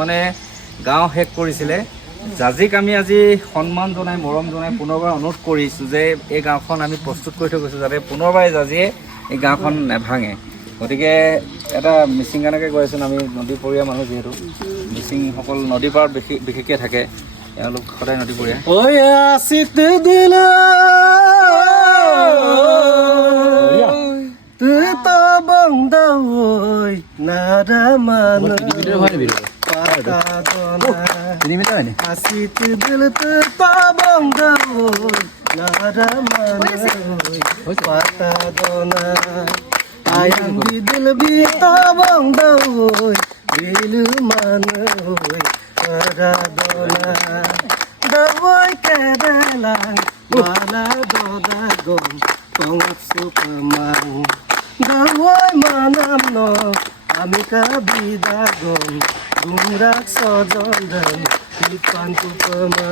মানে গাঁও শেষ কৰিছিলে জাজিক আমি আজি সন্মান জনাই মৰম জনাই পুনৰবাৰ অনুৰোধ কৰিছোঁ যে এই গাঁওখন আমি প্ৰস্তুত কৰি থৈ গৈছোঁ যাতে পুনৰবাৰ জাজিয়ে এই গাঁওখন নেভাঙে গতিকে এটা মিচিং গানকে গাইছোঁ আমি নদীপৰীয়া মানুহ যিহেতু মিচিংসকল নদীৰ পাৰত বিশেষকৈ থাকে তেওঁলোক সদায় নদীপৰীয়া ayang di dil bi tabang dawoi bilu manoi paradona dawoi kedalang bala doda gom pongsu pemang dawoi manam no amika bidagom gumrak sojondan ipan tu pemang